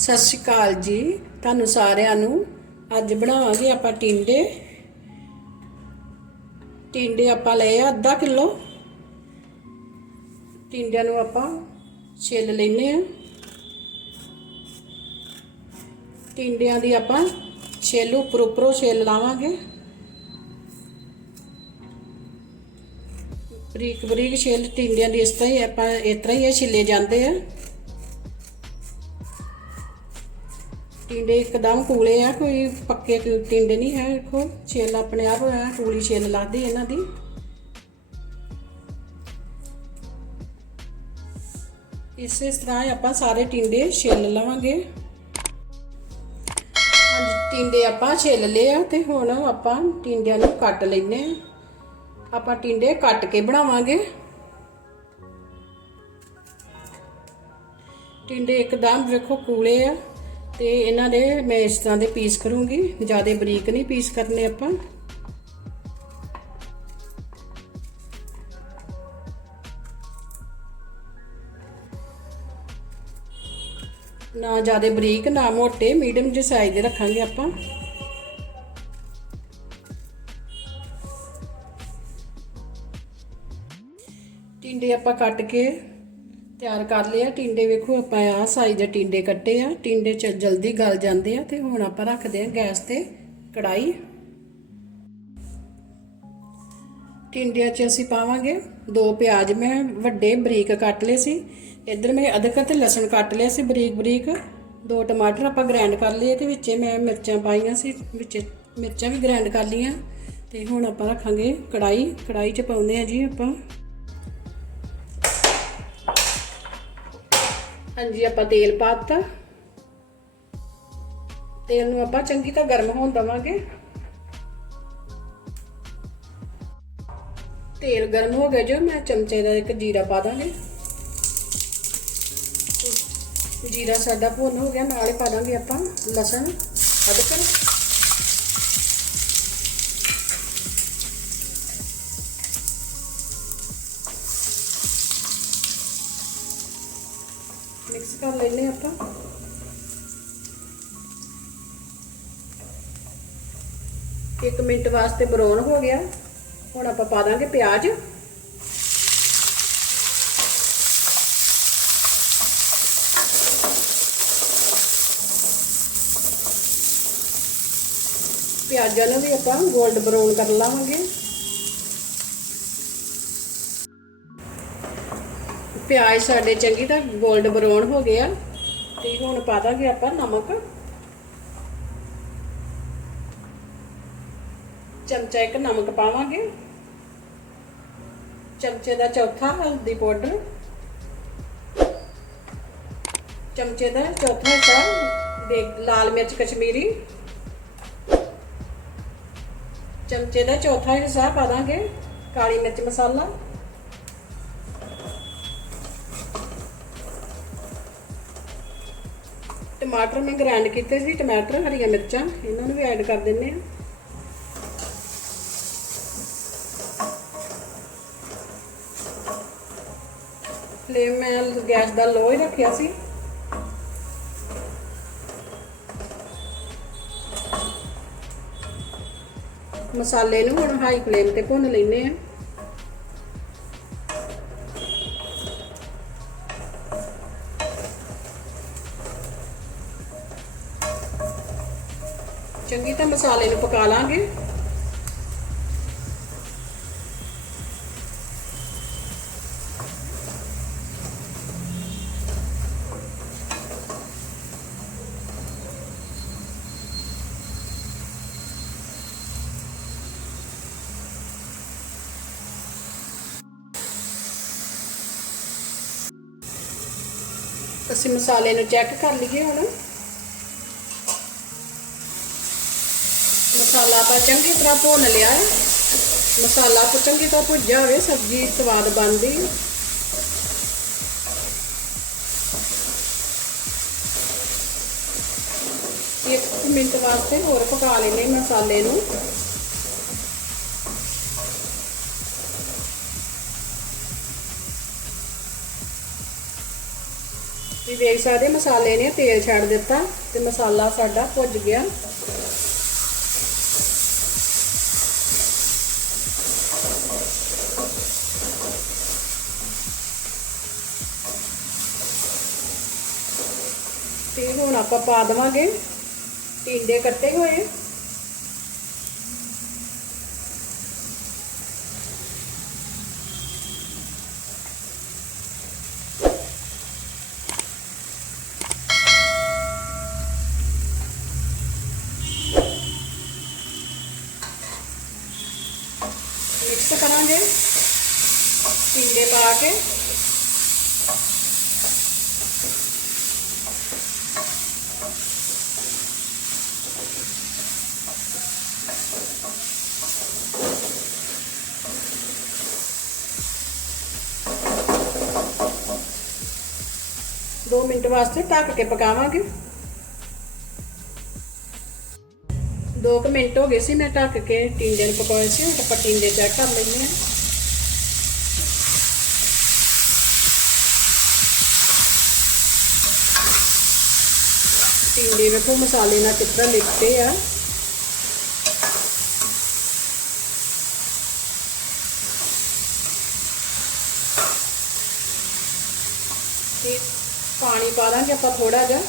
ਸਤਿ ਸ਼੍ਰੀ ਅਕਾਲ ਜੀ। ਤੁਹਾਨੂੰ ਸਾਰਿਆਂ ਨੂੰ ਅੱਜ ਬਣਾਵਾਂਗੇ ਆਪਾਂ ਟਿੰਡੇ। ਟਿੰਡੇ ਆਪਾਂ ਲਏ ਆ ਅੱਧਾ ਕਿਲੋ। ਟਿੰਡਿਆਂ ਨੂੰ ਆਪਾਂ ਛਿੱਲ ਲੈਨੇ ਆ। ਟਿੰਡਿਆਂ ਦੀ ਆਪਾਂ ਛਿੱਲ ਉੱਪਰ ਉੱਪਰੋਂ ਛਿੱਲ ਲਾਵਾਂਗੇ। ਬਰੀਕ ਬਰੀਕ ਛਿੱਲ ਟਿੰਡਿਆਂ ਦੀ ਇਸ ਤਰ੍ਹਾਂ ਹੀ ਆਪਾਂ ਇਸ ਤਰ੍ਹਾਂ ਹੀ ਇਹ ਛਿੱਲੇ ਜਾਂਦੇ ਆ। ਟਿੰਡੇ ਇੱਕਦਮ ਕੂਲੇ ਆ, ਕੋਈ ਪੱਕੇ ਟਿੰਡੇ ਨਹੀਂ ਹੈ, ਦੇਖੋ, ਛਿੱਲ ਆਪਣੇ ਆਪ ਕੂਲੀ ਛਿੱਲ ਲੱਗਦੀ ਇਹਨਾਂ ਦੀ। ਇਸੇ ਤਰ੍ਹਾਂ ਹੀ ਆਪਾਂ ਸਾਰੇ ਟਿੰਡੇ ਛਿੱਲ ਲਵਾਂਗੇ। ਹਾਂਜੀ, ਟਿੰਡੇ ਆਪਾਂ ਛਿੱਲ ਲਏ ਆ ਤੇ ਹੁਣ ਆਪਾਂ ਟਿੰਡਿਆਂ ਨੂੰ ਕੱਟ ਲੈਨੇ ਆ। ਆਪਾਂ ਟਿੰਡੇ ਕੱਟ ਕੇ ਬਣਾਵਾਂਗੇ। ਟਿੰਡੇ ਇੱਕਦਮ ਵੇਖੋ ਕੂਲੇ ਆ। ਤੇ ਇਹਨਾਂ ਦੇ ਮੈਂ ਇਸ ਤਰ੍ਹਾਂ ਦੇ ਪੀਸ ਕਰੂੰਗੀ। ਜ਼ਿਆਦਾ ਬਰੀਕ ਨਹੀਂ ਪੀਸ ਕਰਨੇ ਆਪਾਂ। ਨਾ ਜ਼ਿਆਦਾ ਬਰੀਕ, ਨਾ ਮੋਟੇ ਮੀਡੀਅਮ ਜਿਹੇ ਸਾਈਜ਼ ਦੇ ਰੱਖਾਂਗੇ ਆਪਾਂ। ਟਿੰਡੇ ਆਪਾਂ ਕੱਟ ਕੇ ਤਿਆਰ ਕਰ ਲਿਆ ਟਿੰਡੇ ਵੇਖੋ, ਆਪਾਂ ਆਹ ਸਾਈਜ਼ ਦੇ ਟਿੰਡੇ ਕੱਟੇ ਆ। ਟਿੰਡੇ ਚ ਜਲਦੀ ਗਲ ਜਾਂਦੇ ਆ ਤੇ ਹੁਣ ਆਪਾਂ ਰੱਖਦੇ ਆ ਗੈਸ ਤੇ ਕੜਾਈ ਟਿੰਡਿਆਂ 'ਚ ਅਸੀਂ ਪਾਵਾਂਗੇ ਦੋ ਪਿਆਜ਼। ਮੈਂ ਵੱਡੇ ਬਰੀਕ ਕੱਟ ਲਏ ਸੀ। ਇੱਧਰ ਮੈਂ ਅਦਰਕ ਤੇ ਲਸਣ ਕੱਟ ਲਿਆ ਸੀ ਬਰੀਕ ਬਰੀਕ। ਦੋ ਟਮਾਟਰ ਆਪਾਂ ਗ੍ਰਾਈਂਡ ਕਰ ਲਏ ਤੇ ਵਿੱਚੇ ਮੈਂ ਮਿਰਚਾਂ ਪਾਈਆਂ ਸੀ, ਵਿੱਚ ਮਿਰਚਾਂ ਵੀ ਗ੍ਰਾਈਂਡ ਕਰ ਲਈਆਂ। ਤੇ ਹੁਣ ਆਪਾਂ ਰੱਖਾਂਗੇ ਕੜਾਈ ਕੜਾਈ 'ਚ ਪਾਉਂਦੇ ਆ ਜੀ ਆਪਾਂ। ਹਾਂਜੀ, ਆਪਾਂ ਤੇਲ ਪਾਤਾ। ਤੇਲ ਨੂੰ ਆਪਾਂ ਚੰਗੀ ਤਰ੍ਹਾਂ ਗਰਮ ਹੋਣ ਦਵਾਂਗੇ। ਤੇਲ ਗਰਮ ਹੋ ਗਿਆ ਜੋ, ਮੈਂ ਚਮਚੇ ਦਾ ਇੱਕ ਜੀਰਾ ਪਾ ਦਾਂਗੇ। ਜੀਰਾ ਸਾਡਾ ਭੁੰਨ ਹੋ ਗਿਆ, ਨਾਲ ਹੀ ਪਾ ਦਾਂਗੇ ਆਪਾਂ ਲਸਣ। ਅਦਰਕ ਮਿਕਸ ਕਰ ਲੈਨੇ ਆਪਾਂ। ਇੱਕ ਮਿੰਟ ਵਾਸਤੇ ਬਰਾਊਨ ਹੋ ਗਿਆ। ਹੁਣ ਆਪਾਂ ਪਾ ਦਾਂਗੇ ਪਿਆਜ਼। ਪਿਆਜ਼ਾਂ ਨੂੰ ਵੀ ਆਪਾਂ 골ਡ ਬਰਾਊਨ ਕਰ ਲਾਵਾਂਗੇ ਪਿਆਜ਼ ਸਾਡੇ ਚੰਗੀ ਤਰ੍ਹਾਂ 골ਡ ਬਰਾਊਨ ਹੋ ਗਿਆ ਤੇ ਹੁਣ ਪਾ ਦਾਂਗੇ ਆਪਾਂ ਨਮਕ। ਚਮਚਾ ਇੱਕ ਨਮਕ ਪਾਵਾਂਗੇ। ਚਮਚੇ ਦਾ ਚੌਥਾ ਹਲਦੀ ਪਾਊਡਰ। ਚਮਚੇ ਦਾ ਚੌਥਾ ਹਿੱਸਾ ਲਾਲ ਮਿਰਚ ਕਸ਼ਮੀਰੀ। ਚਮਚੇ ਦਾ ਚੌਥਾ ਹਿੱਸਾ ਪਾ ਦਾਂਗੇ ਕਾਲੀ ਮਿਰਚ ਮਸਾਲਾ। ਟਮਾਟਰ ਮੈਂ ਗ੍ਰਾਈਂਡ ਕੀਤੇ ਸੀ, ਟਮਾਟਰ, ਹਰੀਆਂ ਮਿਰਚਾਂ, ਇਹਨਾਂ ਨੂੰ ਵੀ ਐਡ ਕਰ ਦਿੰਨੇ ਆ ਫਲੇਮ ਮੈਂ ਗੈਸ ਦਾ ਲੋ ਹੀ ਰੱਖਿਆ ਸੀ। ਮਸਾਲੇ ਨੂੰ ਹੁਣ ਹਾਈ ਫਲੇਮ ਤੇ ਭੁੰਨ ਲੈਨੇ ਆ ਤਾਂ ਮਸਾਲੇ ਨੂੰ ਪਕਾ ਲਾਂਗੇ। ਅਸੀਂ ਮਸਾਲੇ ਨੂੰ ਚੈੱਕ ਕਰ ਲਈਏ ਹੁਣ। ਮਸਾਲਾ ਆਪਾਂ ਚੰਗੀ ਤਰ੍ਹਾਂ ਭੁੰਨ ਲਿਆ ਹੈ। ਮਸਾਲਾ ਆਪਾਂ ਚੰਗੀ ਤਰ੍ਹਾਂ ਭੁੱਜਿਆ ਹੋਵੇ ਸਬਜ਼ੀ ਸਵਾਦ ਬਣਦੀ। ਹੈ ਇੱਕ ਮਿੰਟ ਵਾਸਤੇ ਹੋਰ ਪਕਾ ਲੈਨੇ ਮਸਾਲੇ ਨੂੰ। ਵੀ ਵੇਖ ਸਕਦੇ ਮਸਾਲੇ ਨੇ ਤੇਲ ਛੱਡ ਦਿੱਤਾ ਤੇ ਮਸਾਲਾ ਸਾਡਾ ਭੁੱਜ ਗਿਆ। ਤੇ ਹੁਣ ਆਪਾਂ ਪਾ ਦੇਵਾਂਗੇ। ਟਿੰਡੇ ਕੱਟੇ ਹੋਏ। ਮਿਕਸ ਕਰਾਂਗੇ। ਟਿੰਡੇ ਪਾ ਕੇ ਦੋ ਮਿੰਟ ਵਾਸਤੇ ਢੱਕ ਕੇ ਪਕਾਵਾਂਗੇ। 2 ਮਿੰਟ ਹੋ ਗਏ ਸੀ ਮੈਂ ਢੱਕ ਕੇ, ਟਿੰਡੇ ਨੂੰ ਪਕਾਏ ਸੀ, ਹੁਣ ਆਪਾਂ ਟਿੰਡੇ ਚੈੱਕ ਕਰ ਲੈਂਦੇ ਹਾਂ। ਟਿੰਡੇ ਵੇਖੋ ਮਸਾਲੇ ਨਾਲ ਕਿੱਦਾਂ ਲਿਪਟੇ ਆ। ਪਾਣੀ ਪਾ ਦਾਂਗੇ ਆਪਾਂ ਥੋੜਾ ਜਿਹਾ।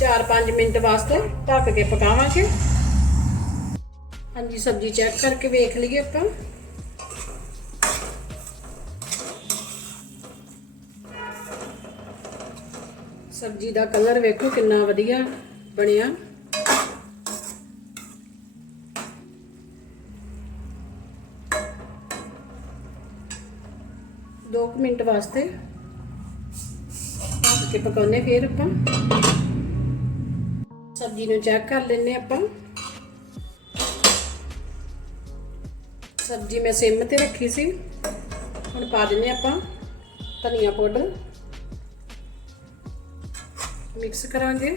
ਚਾਰ ਪੰਜ ਮਿੰਟ ਵਾਸਤੇ ਢੱਕ ਕੇ ਪਕਾਵਾਂਗੇ। ਹਾਂਜੀ, ਸਬਜ਼ੀ ਚੈੱਕ ਕਰਕੇ ਵੇਖ ਲਈਏ ਆਪਾਂ। ਸਬਜ਼ੀ ਦਾ ਕਲਰ ਵੇਖੋ ਕਿੰਨਾ ਵਧੀਆ ਬਣਿਆ। ਦੋ ਕੁ ਮਿੰਟ ਵਾਸਤੇ ਢੱਕ ਕੇ ਪਕਾਉਨੇ ਫੇਰ ਆਪਾਂ। ਸਬਜ਼ੀ ਨੂੰ ਚੈੱਕ ਕਰ ਲੈਨੇ ਆਪਾਂ। ਸਬਜ਼ੀ ਮੈਂ ਸਿਮ ਤੇ ਰੱਖੀ ਸੀ। ਹੁਣ ਪਾ ਦਿੰਨੇ ਆਪਾਂ ਧਨੀਆ ਪਾਊਡਰ। ਮਿਕਸ ਕਰਾਂਗੇ।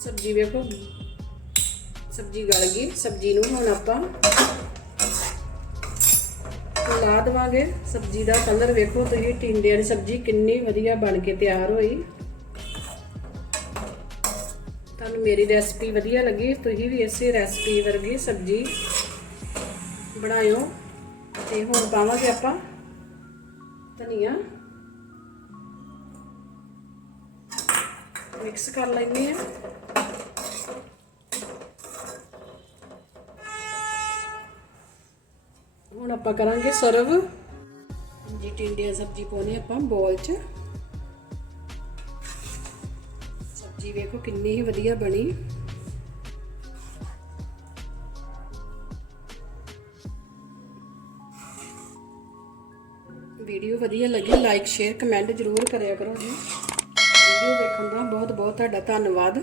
ਸਬਜ਼ੀ ਵੇਖੋ। ਸਬਜ਼ੀ ਗਲ ਗਈ। ਸਬਜ਼ੀ ਨੂੰ ਹੁਣ ਆਪਾਂ ਲਾ ਦੇਵਾਂਗੇ। ਸਬਜ਼ੀ ਦਾ ਕਲਰ ਵੇਖੋ ਤੁਸੀਂ, ਟਿੰਡਿਆਂ ਵਾਲੀ ਸਬਜ਼ੀ ਕਿੰਨੀ ਵਧੀਆ ਬਣ ਕੇ ਤਿਆਰ ਹੋਈ। ਤੁਹਾਨੂੰ ਮੇਰੀ ਰੈਸਪੀ ਵਧੀਆ ਲੱਗੀ, ਤੁਸੀਂ ਵੀ ਇਸੇ ਰੈਸਪੀ ਵਰਗੀ ਸਬਜ਼ੀ ਬਣਾਇਓ। ਤੇ ਹੁਣ ਪਾਵਾਂਗੇ ਆਪਾਂ ਧਨੀਆ। ਮਿਕਸ ਕਰ ਲੈਂਦੇ ਆ ਹੁਣ ਆਪਾਂ ਕਰਾਂਗੇ ਸਰਵ। ਜੀ ਟਿੰਡੀਆਂ ਸਬਜ਼ੀ ਪਾਉਣੀ ਆਪਾਂ ਬੋਲ 'ਚ। ਸਬਜ਼ੀ ਵੇਖੋ ਕਿੰਨੀ ਹੀ ਵਧੀਆ ਬਣੀ। ਵੀਡੀਓ ਵਧੀਆ ਲੱਗੀ ਲਾਈਕ ਸ਼ੇਅਰ ਕਮੈਂਟ ਜ਼ਰੂਰ ਕਰਿਆ ਕਰੋ ਜੀ। ਵੀਡੀਓ ਵੇਖਣ ਦਾ ਬਹੁਤ ਬਹੁਤ ਤੁਹਾਡਾ ਧੰਨਵਾਦ।